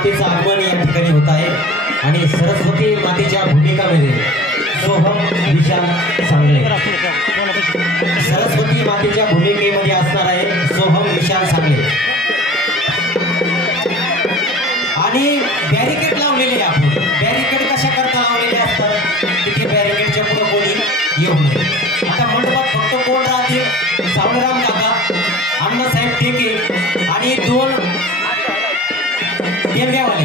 मातेचं आगमन या ठिकाणी होत आहे आणि सरस्वती मातेच्या भूमिकामध्ये सोहम विशाल सांगले सरस्वती मातेच्या भूमिकेमध्ये असणार आहे सोहम विशाल सांगले आणि बॅरिकेड लावलेले आपण बॅरिकेड कशा करता लावलेले असतात तिथे बॅरिकेडच्या पुढे कोणी येऊ नये आता मंडपात फक्त कोण राहतील सावळराम काका अण्णासाहेब टेके आणि 2 टेंब्यावाले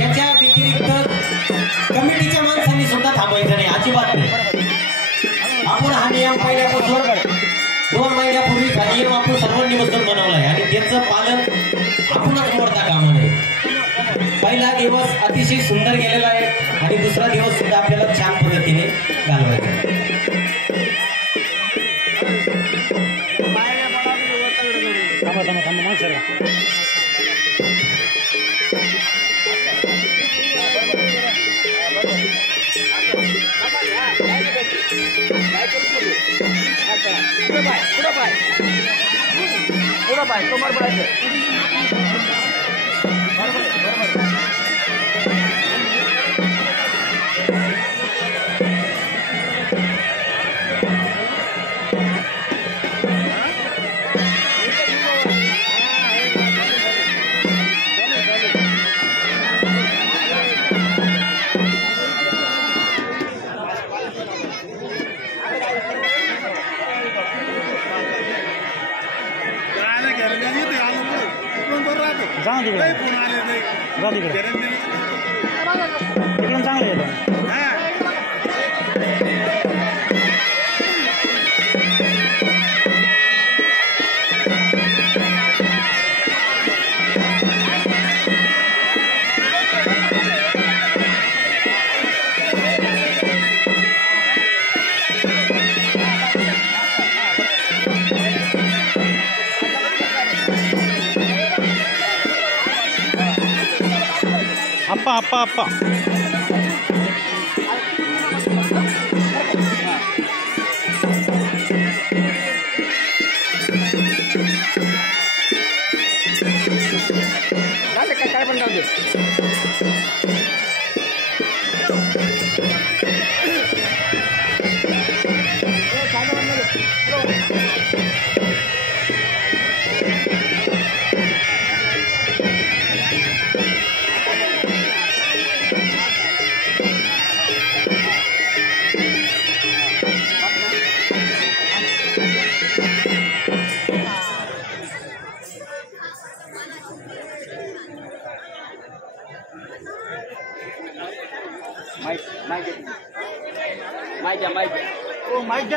याच्या व्यतिरिक्त कमिटीच्या माणसांनी सुद्धा थांबायचं नाही अजिबात नाही आपण हा नियम पहिल्यापासून 2 महिन्यापूर्वी हा नियम आपण सर्वांनी बसून बनवलाय आणि त्याचं पालन आपणच मोडता कामा नये पहिला दिवस अतिशय सुंदर गेलेला आहे आणि दुसरा दिवस सुद्धा आपल्याला छान पद्धतीने घालवायचा अप्पा काय पण जाऊ दे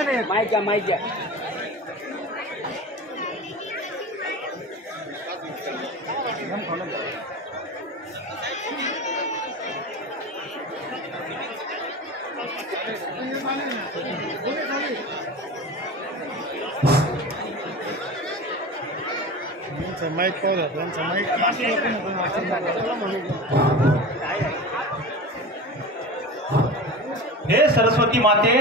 माइक हे सरस्वती माते